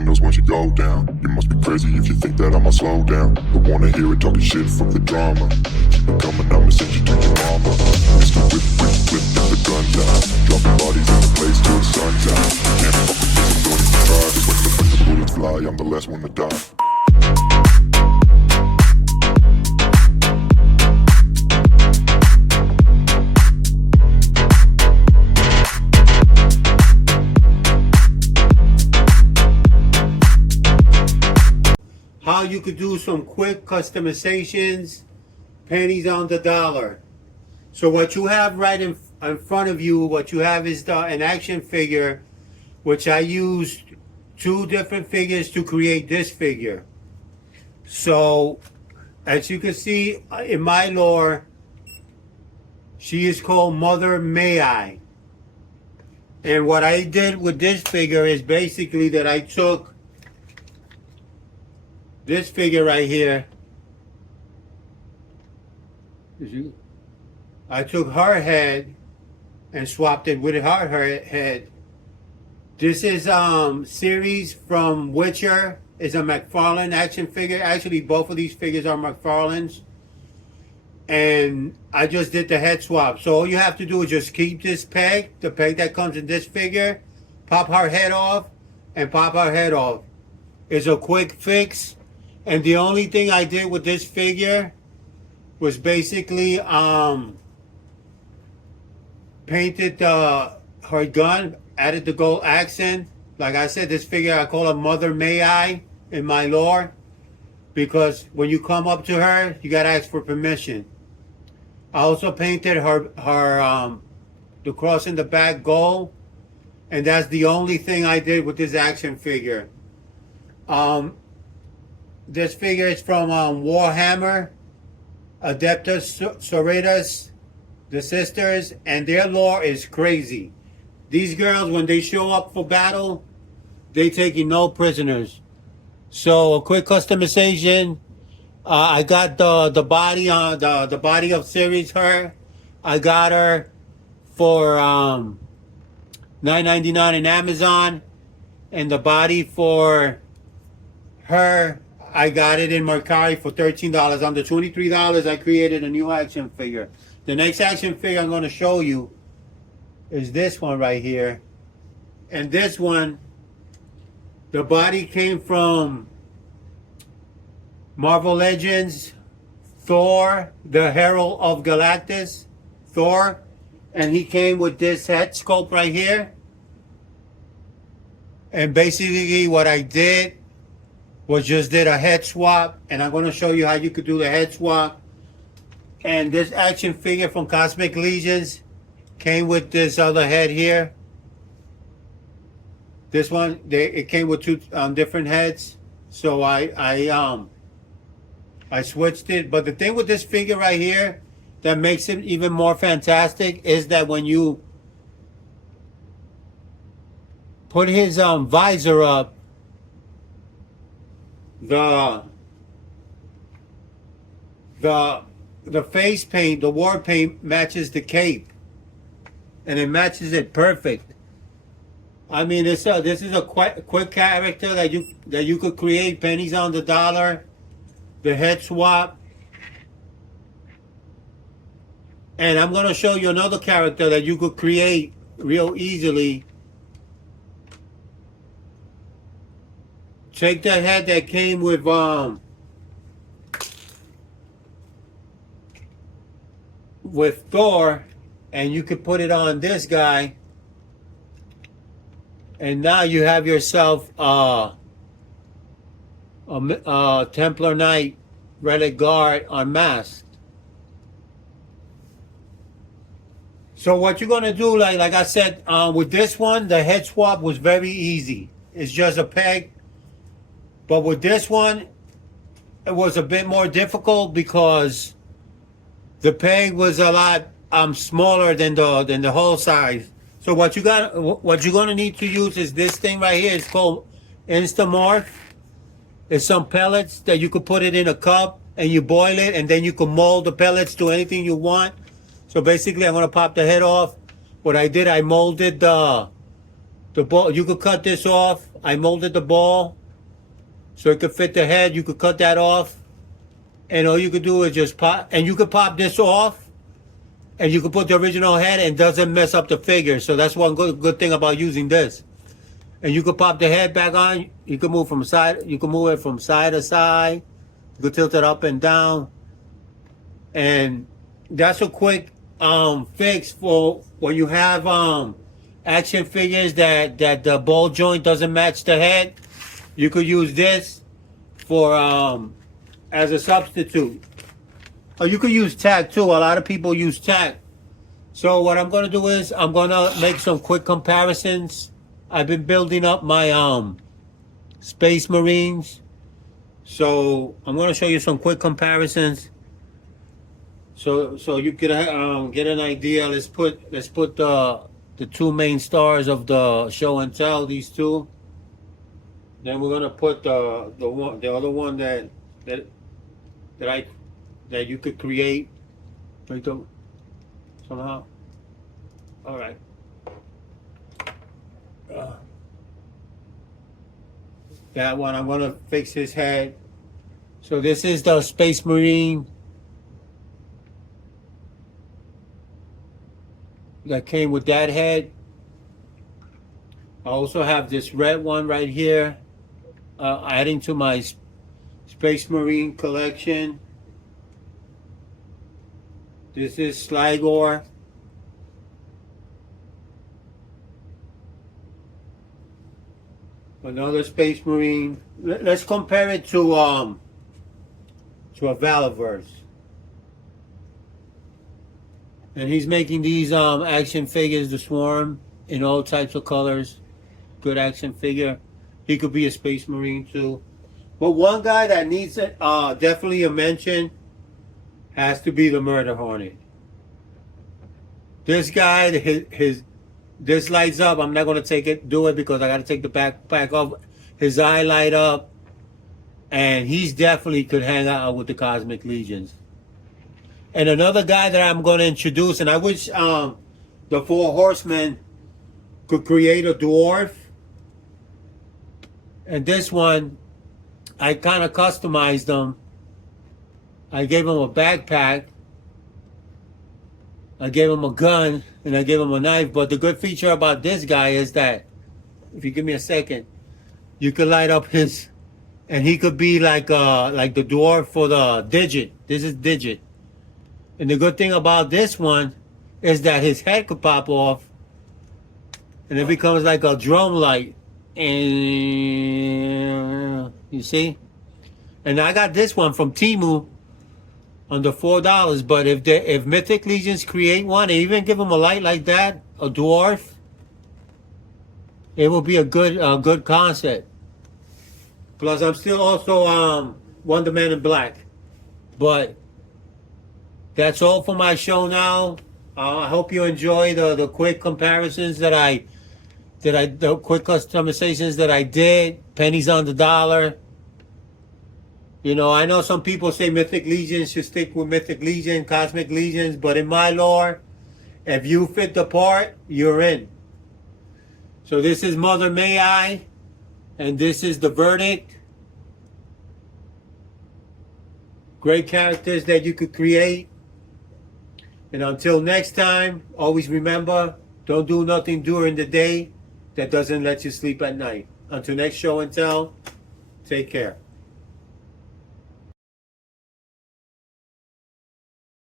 ring knows when she go down. You must be crazy if you think that I'ma slow down. Don't wanna hear it talking shit, fuck the drama. Keep it coming, I'ma send you to your mama. Mr. Whip, whip, whip, get the guns out. Dropping bodies in the place till the sun's out. Can't fuck with this, I'm going to try. Cause when the bullets fly, I'm the last one to die. How you could do some quick customizations, pennies on the dollar. So what you have right in front of you, what you have is an action figure, which I used 2 different figures to create this figure. So as you can see in my lore, she is called Mother May I. And what I did with this figure is basically that I took this figure right here. I took her head and swapped it with her head. This is series from Witcher. It's a McFarlane action figure. Actually, both of these figures are McFarlane's. And I just did the head swap. So all you have to do is just keep this peg, the peg that comes in this figure, pop her head off, and pop her head off. It's a quick fix. And the only thing I did with this figure was basically painted her gun, added the gold accent. Like I said, this figure I call her Mother May I in my lore, because when you come up to her, you gotta ask for permission. I also painted her the cross in the back gold, and that's the only thing I did with this action figure. This figure is from Warhammer, Adeptus Sororitas, the sisters, and their lore is crazy. These girls, when they show up for battle, they taking no prisoners. So a quick customization. I got the body on the body of series her. I got her for $9.99 in Amazon, and the body for her, I got it in Mercari for $13. Under $23, I created a new action figure. The next action figure I'm going to show you is this one right here. And this one, the body came from Marvel Legends, Thor, the Herald of Galactus, Thor. And he came with this head sculpt right here. And basically what I did was just did a head swap, and I'm going to show you how you could do the head swap. And this action figure from Cosmic Legions came with this other head here. This one, it came with 2 different heads, so I switched it. But the thing with this figure right here that makes it even more fantastic is that when you put his visor up, the face paint, the war paint matches the cape, and it matches it perfect. I mean, this is a quick character that you could create, pennies on the dollar, the head swap. And I'm gonna show you another character that you could create real easily. Take the head that came with Thor, and you could put it on this guy, and now you have yourself a Templar Knight Relic Guard unmasked. So what you're gonna do, like I said, with this one, the head swap was very easy. It's just a peg. But with this one, it was a bit more difficult because the peg was a lot smaller than the whole size. So what you're gonna need to use is this thing right here. It's called Instamorph. It's some pellets that you could put it in a cup and you boil it, and then you can mold the pellets to anything you want. So basically, I'm gonna pop the head off. What I did, I molded the ball. You could cut this off I molded the ball so it could fit the head. You could cut that off, and all you could do is just pop, and you could pop this off, and you could put the original head, and doesn't mess up the figure. So that's one good thing about using this. And you could pop the head back on. You could move from side. You can move it from side to side. You could tilt it up and down, and that's a quick fix for when you have action figures that the ball joint doesn't match the head. You could use this for as a substitute. Or you could use tack too. A lot of people use tack. So what I'm gonna do is I'm gonna make some quick comparisons. I've been building up my Space Marines. So I'm gonna show you some quick comparisons. So you can get an idea. Let's put the two main stars of the show and tell, these two. Then we're gonna put the other one that you could create somehow. All right. That one, I'm gonna fix his head. So this is the Space Marine that came with that head. I also have this red one right here, adding to my Space Marine collection. This is Sligor. Another Space Marine. Let's compare it to a Valaverse. And he's making these action figures, the Swarm, in all types of colors. Good action figure. He could be a Space Marine too. But one guy that needs definitely a mention has to be the Murder Hornet. This guy, this lights up. I'm not gonna do it because I gotta take the backpack off. His eye light up, and he's definitely could hang out with the Cosmic Legions. And another guy that I'm gonna introduce, and I wish the Four Horsemen could create a dwarf. And this one, I kind of customized them. I gave him a backpack. I gave him a gun, and I gave him a knife. But the good feature about this guy is that, if you give me a second, you could light up his, and he could be like the dwarf for the Digit. This is Digit. And the good thing about this one is that his head could pop off, and it becomes like a drum light. And you see? And I got this one from Temu under $4. But if Mythic Legions create one, and even give them a light like that, a dwarf, it will be a good concept. Plus, I'm still also Wonder Man in Black. But that's all for my show now. I hope you enjoy the quick comparisons the quick customizations that I did. Pennies on the dollar. You know, I know some people say Mythic Legions should stick with Mythic Legion, Cosmic Legions, but in my lore, if you fit the part, you're in. So this is Mother May I, and this is the verdict. Great characters that you could create. And until next time, always remember, don't do nothing during the day that doesn't let you sleep at night. Until next show and tell, take care.